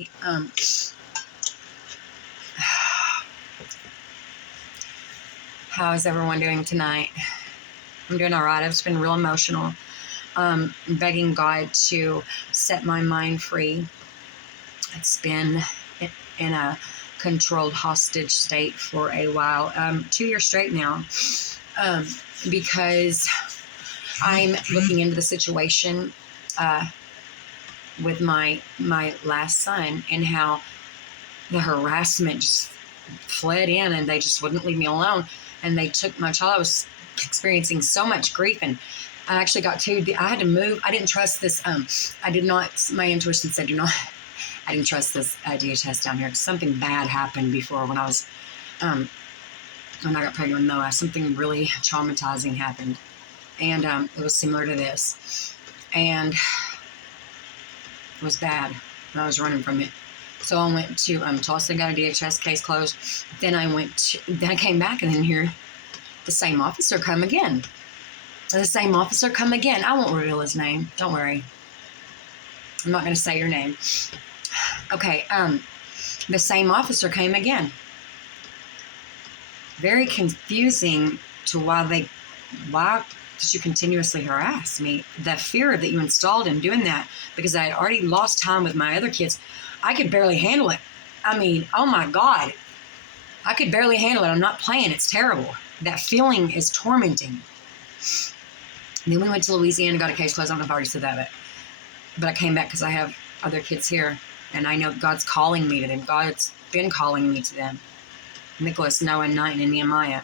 Um, how is everyone doing tonight? I'm doing all right. I've just been real emotional, begging God to set my mind free. It's been in a controlled hostage state for a while, 2 years straight now, because I'm looking into the situation with my last son and how the harassment just fled in and they just wouldn't leave me alone. And they took my child. I was experiencing so much grief, and I actually I had to move. I didn't trust this. I did not, my intuition said, I didn't trust this DHS down here. Something bad happened before when I was, when I got pregnant with Noah. Something really traumatizing happened. And it was similar to this. And it was bad. I was running from it. So I went to Tulsa, got a DHS case closed. Then I came back, and then here the same officer come again. The same officer come again. I won't reveal his name. Don't worry. I'm not going to say your name. Okay. The same officer came again. Very confusing to why did you continuously harass me? The fear that you installed in doing that, because I had already lost time with my other kids. I could barely handle it. I mean, oh my God. I could barely handle it. I'm not playing. It's terrible. That feeling is tormenting. And then we went to Louisiana, got a case closed. I don't know if I already said that, but I came back because I have other kids here, and I know God's calling me to them. God's been calling me to them. Nicholas, Noah, Knighton, and Nehemiah.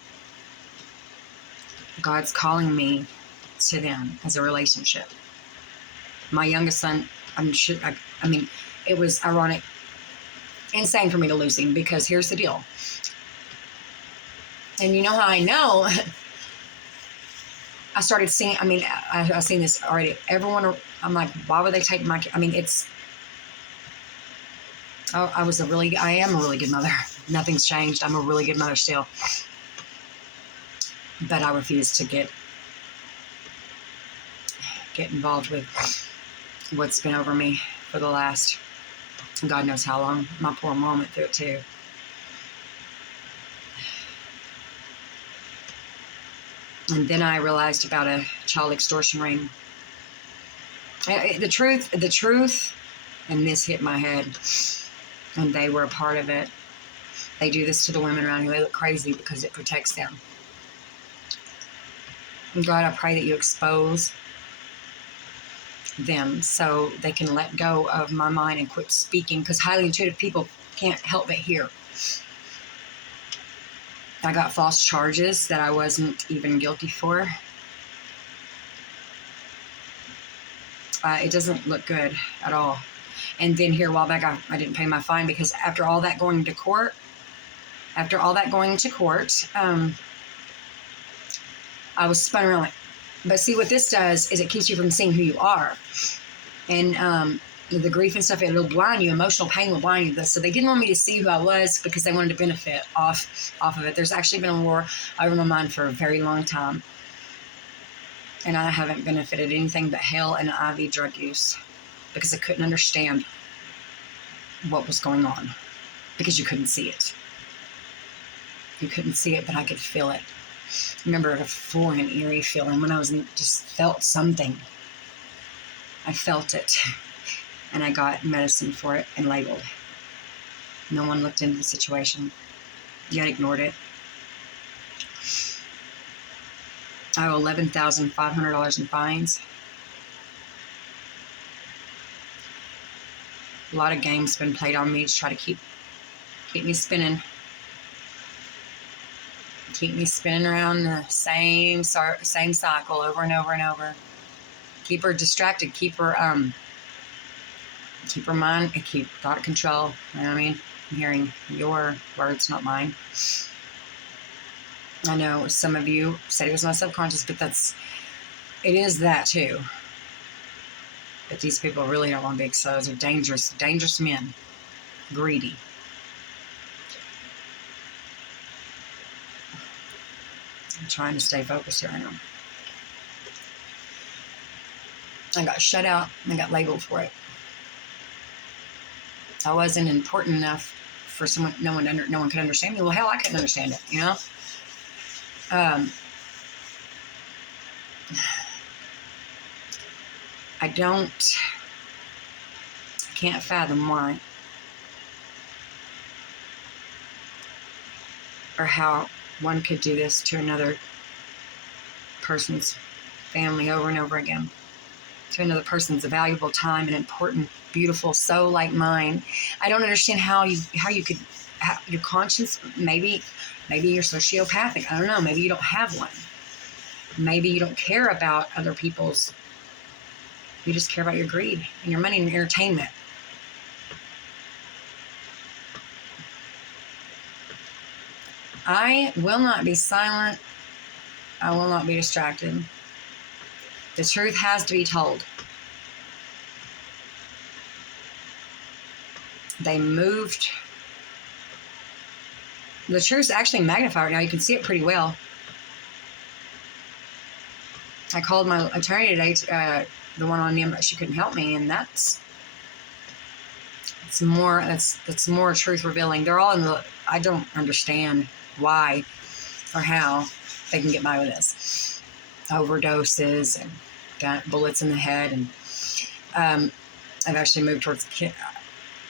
God's calling me to them as a relationship. My youngest son, it was ironic, insane for me to lose him, because here's the deal. And you know how I know? I started seeing, I've seen this already. Everyone, I'm like, why would they take my kid? I am a really good mother. Nothing's changed. I'm a really good mother still. But I refuse to get involved with what's been over me for the last, God knows how long. My poor mom went through it too. And then I realized about a child extortion ring. The truth, and this hit my head, and they were a part of it. They do this to the women around here. They look crazy because it protects them. And God, I pray that you expose them so they can let go of my mind and quit speaking, because highly intuitive people can't help but hear. I got false charges that I wasn't even guilty for. It doesn't look good at all. And then here a while back, I didn't pay my fine because after all that going to court, I was spun around. But see, what this does is it keeps you from seeing who you are. And the grief and stuff, it'll blind you. Emotional pain will blind you. So they didn't want me to see who I was because they wanted to benefit off of it. There's actually been a war over my mind for a very long time. And I haven't benefited anything but hell and IV drug use, because I couldn't understand what was going on, because you couldn't see it. You couldn't see it, but I could feel it. I remember a foreign, eerie feeling when I just felt something. I felt it, and I got medicine for it and labeled. No one looked into the situation. Yet ignored it. I owe $11,500 in fines. A lot of games been played on me to try to keep me spinning. Keep me spinning around the same cycle over and over and over. Keep her distracted. Keep her mind. Keep out of control. You know what I mean? I'm hearing your words, not mine. I know some of you said it was my subconscious, but it is that too. But these people really don't want to be exposed. They're dangerous men. Greedy. I'm trying to stay focused here. I know. I got shut out and I got labeled for it. I wasn't important enough for someone. No one could understand me. Well, hell, I couldn't understand it. You know. I can't fathom why or how one could do this to another person's family over and over again, to another person's valuable time and important, beautiful soul like mine. I don't understand how you could, your conscience, maybe you're sociopathic. I don't know. Maybe you don't have one. Maybe you don't care about other people's. You just care about your greed and your money and your entertainment. I will not be silent. I will not be distracted. The truth has to be told. They moved. The truth's actually magnified right now. You can see it pretty well. I called my attorney today, the one on NIM, but she couldn't help me, and that's more truth revealing. They're all in the. I don't understand why or how they can get by with this. Overdoses and got bullets in the head, and I've actually moved towards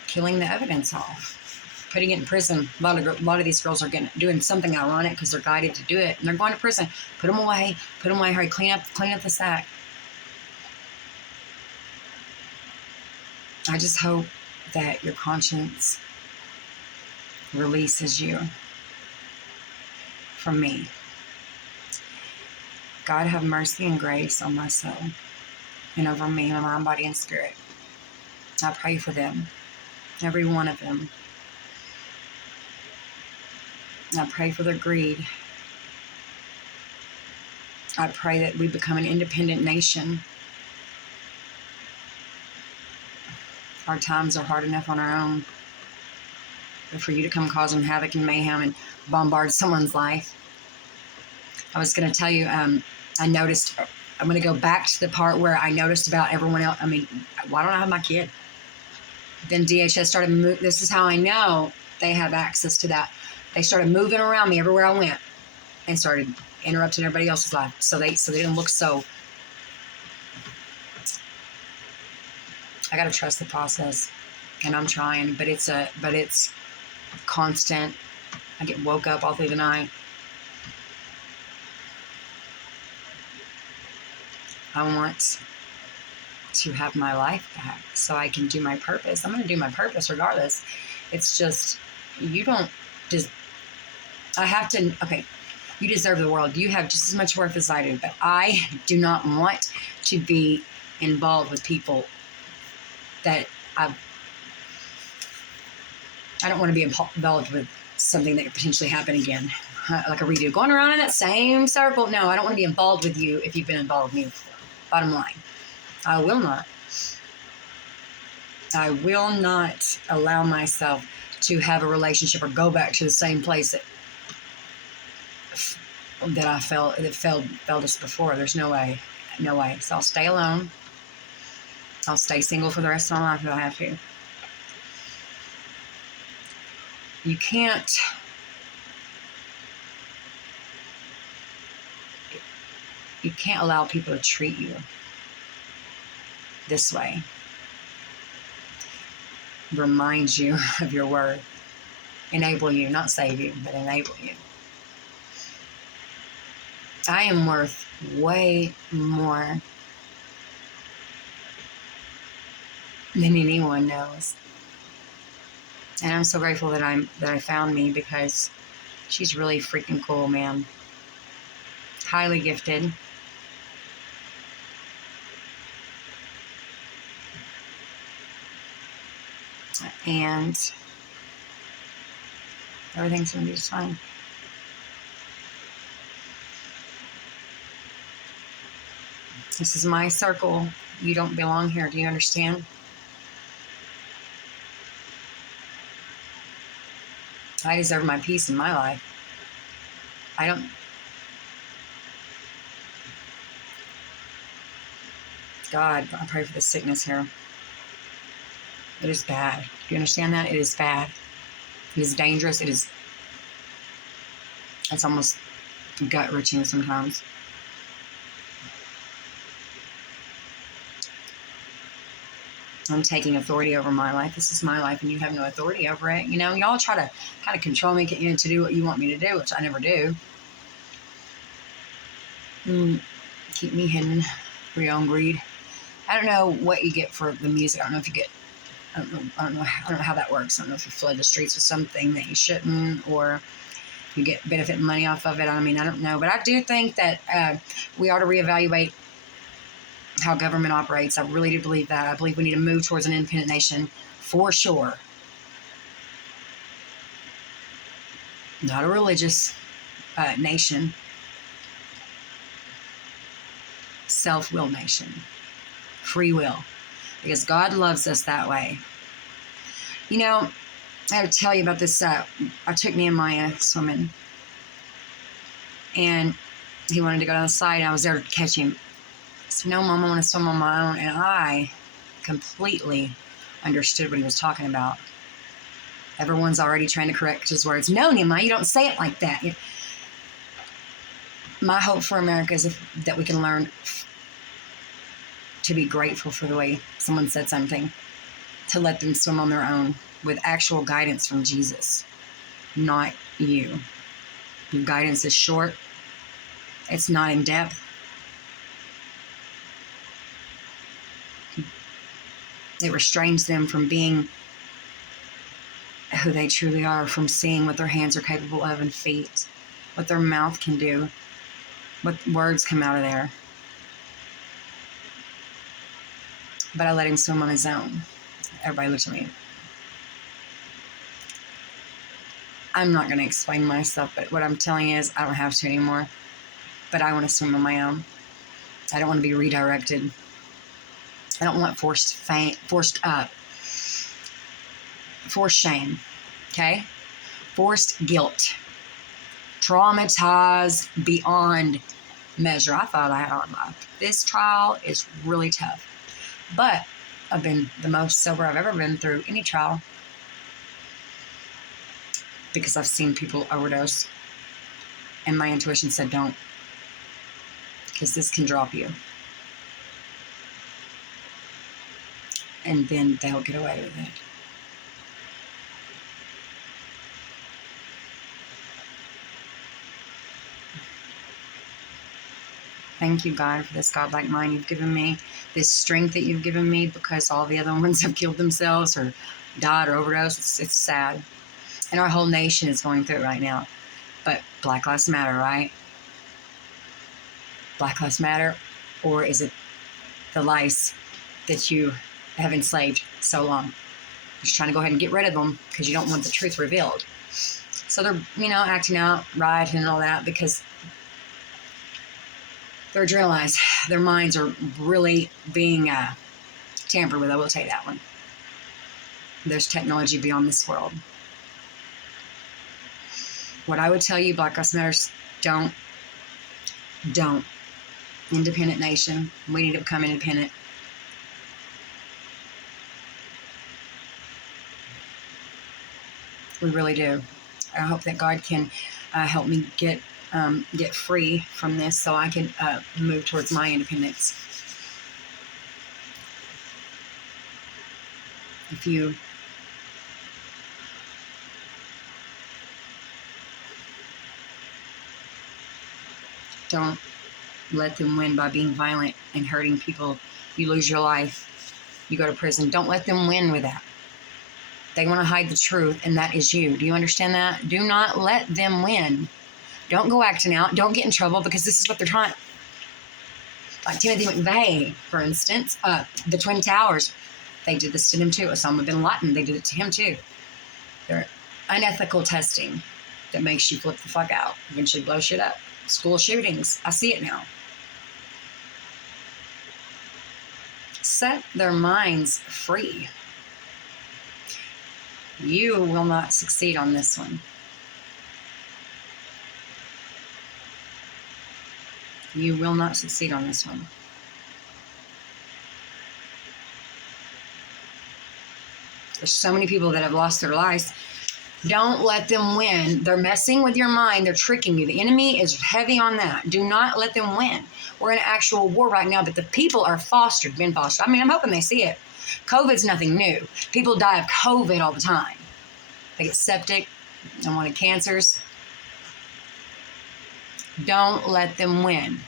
killing the evidence off, putting it in prison. A lot of these girls are doing something ironic because they're guided to do it, and they're going to prison. Put them away. Hurry, clean up the sack. I just hope that your conscience releases you from me. God have mercy and grace on my soul and over me, my mind, body, and spirit. I pray for them, every one of them. I pray for their greed. I pray that we become an independent nation. Our times are hard enough on our own. But for you to come causing havoc and mayhem and bombard someone's life. I was going to tell you, I noticed, I'm going to go back to the part where I noticed about everyone else. I mean, why don't I have my kid? Then DHS started moving. This is how I know they have access to that. They started moving around me everywhere I went and started interrupting everybody else's life. So they didn't look so. I got to trust the process, and I'm trying, but it's constant. I get woke up all through the night. I want to have my life back so I can do my purpose. I'm going to do my purpose regardless. It's just, you don't just, I have to, okay, you deserve the world. You have just as much worth as I do, but I do not want to be involved with people that I don't want to be involved with something that could potentially happen again, like a redo, going around in that same circle. No, I don't want to be involved with you if you've been involved with me before. Bottom line, I will not allow myself to have a relationship or go back to the same place that I felt that failed us before. There's no way. So I'll stay alone. I'll stay single for the rest of my life if I have to. You can't allow people to treat you this way. Remind you of your worth. Enable you, not save you, but enable you. I am worth way more than anyone knows. And I'm so grateful that I found me, because she's really freaking cool, man. Highly gifted. And everything's going to be just fine. This is my circle. You don't belong here. Do you understand? I deserve my peace in my life. God, I pray for the sickness here. It is bad. Do you understand that? It is bad. It is dangerous. It's almost gut wrenching sometimes. I'm taking authority over my life. This is my life, and you have no authority over it. You know, y'all try to kind of control me, you know, to do what you want me to do, which I never do. Keep me hidden for your own greed. I don't know what you get for the music. I don't know if you get. I don't know how that works. I don't know if you flood the streets with something that you shouldn't, or you get benefit money off of it. I mean, I don't know, but I do think that we ought to reevaluate how government operates. I really do believe that. I believe we need to move towards an independent nation for sure. Not a religious nation. Self-will nation. Free will. Because God loves us that way. You know, I had to tell you about this. I took Nehemiah swimming. And he wanted to go down the side. And I was there to catch him. I said, no, Mom, I want to swim on my own. And I completely understood what he was talking about. Everyone's already trying to correct his words. No, Nehemiah, you don't say it like that. My hope for America is that we can learn to be grateful for the way someone said something, to let them swim on their own with actual guidance from Jesus, not you. Your guidance is short. It's not in depth. It restrains them from being who they truly are, from seeing what their hands are capable of and feet, what their mouth can do, what words come out of there. But I let him swim on his own. Everybody looked at me. I'm not going to explain myself, but what I'm telling you is I don't have to anymore. But I want to swim on my own. I don't want to be redirected. I don't want forced shame, okay? Forced guilt. Traumatized beyond measure. I thought I had hard life. This trial is really tough. But I've been the most sober I've ever been through any trial, because I've seen people overdose. And my intuition said don't. Because this can drop you. And then they'll get away with it. Thank you, God, for this godlike mind you've given me, this strength that you've given me, because all the other ones have killed themselves or died or overdosed. It's sad. And our whole nation is going through it right now. But Black Lives Matter, right? Black Lives Matter? Or is it the lice that you have enslaved so long? You're just trying to go ahead and get rid of them because you don't want the truth revealed. So they're, acting out, rioting and all that because they're adrenalized. Their minds are really being tampered with. I will tell you that one. There's technology beyond this world. What I would tell you, Black Lives Matter, don't. Independent nation. We need to become independent. We really do. I hope that God can help me get free from this so I can move towards my independence. If you don't let them win by being violent and hurting people, you lose your life. You go to prison. Don't let them win with that. They want to hide the truth, and that is you. Do you understand that? Do not let them win. Don't go acting out. Don't get in trouble, because this is what they're trying. Like Timothy McVeigh, for instance, the Twin Towers, they did this to them too. Osama bin Laden, they did it to him too. They're unethical testing that makes you flip the fuck out, eventually blow shit up. School shootings, I see it now. Set their minds free. You will not succeed on this one. You will not succeed on this one. There's so many people that have lost their lives. Don't let them win. They're messing with your mind. They're tricking you. The enemy is heavy on that. Do not let them win. We're in an actual war right now, but the people are been fostered. I mean, I'm hoping they see it. COVID's nothing new. People die of COVID all the time. They get septic, unwanted cancers. Don't let them win.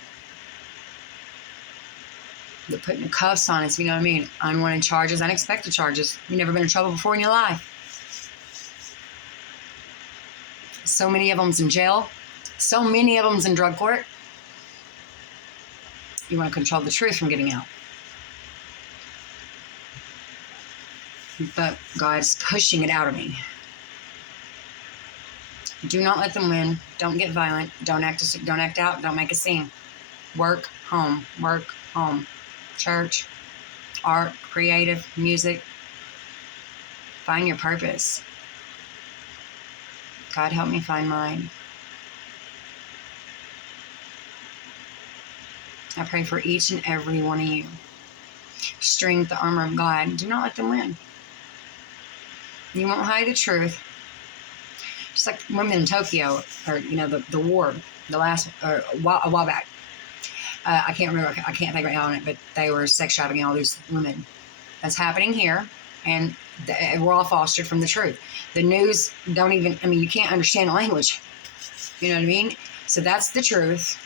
They're putting the cuffs on us, you know what I mean? Unwanted charges, unexpected charges. You've never been in trouble before in your life. So many of them's in jail. So many of them's in drug court. You want to control the truth from getting out. But God's pushing it out of me. Do not let them win. Don't get violent. Don't act out. Don't make a scene. Work, home. Work, home. Church, art, creative, music. Find your purpose. God, help me find mine. I pray for each and every one of you. Strength, the armor of God. Do not let them win. You won't hide the truth. Just like women in Tokyo, or the war, a while back. I can't think right now on it, but they were sex trafficking all these women. That's happening here, and we're all fostered from the truth. The news you can't understand the language. You know what I mean? So that's the truth.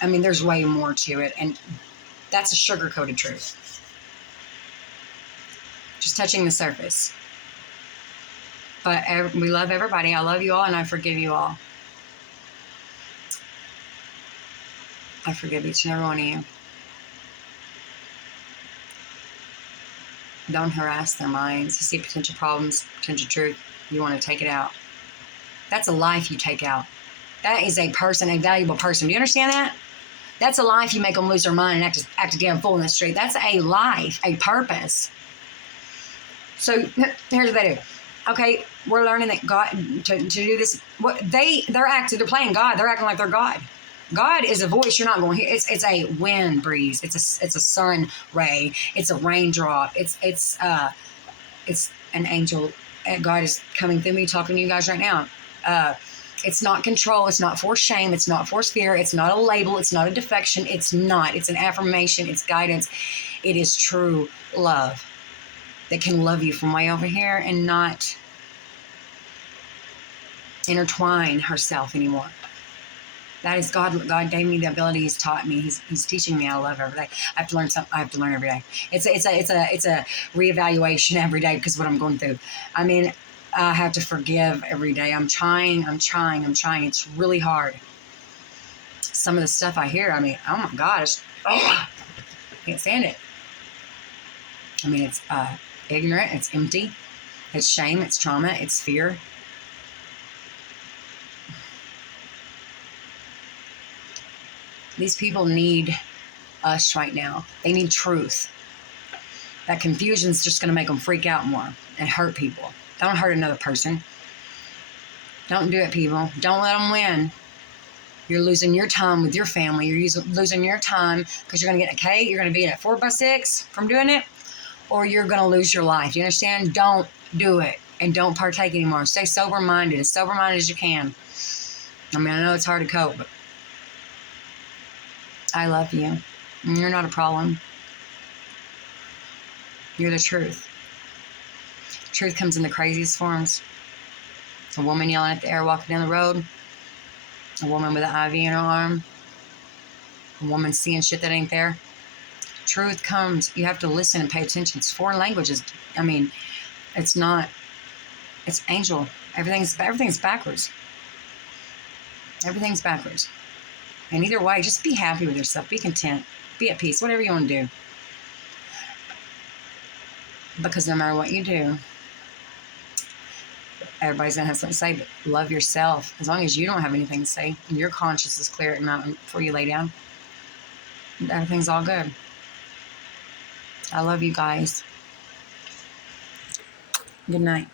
I mean, there's way more to it, and that's a sugar-coated truth. Just touching the surface. But we love everybody. I love you all, and I forgive you all. I forgive each and every one of you. Don't harass their minds. You see potential problems, potential truth, you want to take it out. That's a life you take out. That is a person, a valuable person. Do you understand that? That's a life you make them lose their mind and act a damn fool in the street. That's a life, a purpose. So here's what they do. Okay, we're learning that God, to do this, they're playing God. They're acting like they're God. God is a voice you're not going to hear. It's a wind breeze. It's a sun ray. It's a raindrop. It's an angel. God is coming through me, talking to you guys right now. It's not control. It's not forced shame. It's not forced fear. It's not a label. It's not a defection. It's not. It's an affirmation. It's guidance. It is true love that can love you from way over here and not intertwine herself anymore. That is God. God gave me the ability. He's taught me. He's teaching me how to love every day. I have to learn something. I have to learn every day. It's a reevaluation every day because of what I'm going through. I mean, I have to forgive every day. I'm trying. It's really hard. Some of the stuff I hear, I mean, oh my gosh, I can't stand it. I mean, it's ignorant. It's empty. It's shame. It's trauma. It's fear. These people need us right now. They need truth. That confusion's just going to make them freak out more and hurt people. Don't hurt another person. Don't do it, people. Don't let them win. You're losing your time with your family. You're losing your time because you're going to get a K. You're going to be at 4x6 from doing it, or you're going to lose your life. You understand? Don't do it and don't partake anymore. Stay sober-minded, as sober-minded as you can. I mean, I know it's hard to cope, but I love you. You're not a problem. You're the truth. Truth comes in the craziest forms. A woman yelling at the air walking down the road. A woman with an IV in her arm. A woman seeing shit that ain't there. Truth comes. You have to listen and pay attention. It's foreign languages. I mean, it's not. It's angel. Everything's backwards. Everything's backwards. And either way, just be happy with yourself. Be content. Be at peace. Whatever you want to do. Because no matter what you do, everybody's going to have something to say. But love yourself. As long as you don't have anything to say, and your conscience is clear at night before you lay down, everything's all good. I love you guys. Good night.